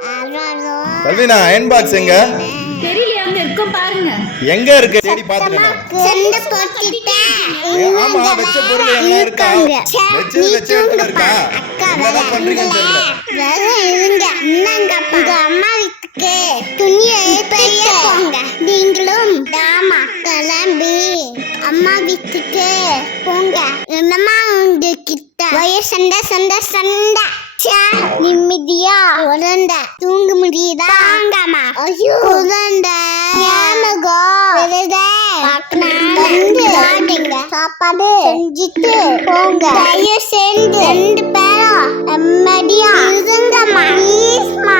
கல்வினா iron box எங்க? தெரியல, அங்க இருக்கும் பாருங்க. எங்க இருக்கு? தேடி பாத்துட்டேன். செண்டு போட்டுட்டேன். ஆமா, வெச்ச பொருள் எல்லாம் இருக்கா? வெச்ச இடத்துல இருக்கா? என்ன பண்றீங்கன்னு தெரியல. வேற இருங்க. என்னங்க உங்க அம்மா வீட்டுக்கு துணியை பெரிய போங்க. நீங்களும் தாமா கிளம்பி அம்மா வீட்டுக்கு போங்க. என்னம்மா உங்க கிட்ட சண்டை சண்டை சண்டை நிம்மதியா உரண்ட தூங்க முடியுதா? வாங்கம்மா. ஐயோ உரண்ட ஏனுகோ சாப்பாடு செஞ்சுட்டு போங்க. தயவு செஞ்சு 2 பேரும் நிம்மதியா இருங்கம்மா. ப்ளீஸ்மா.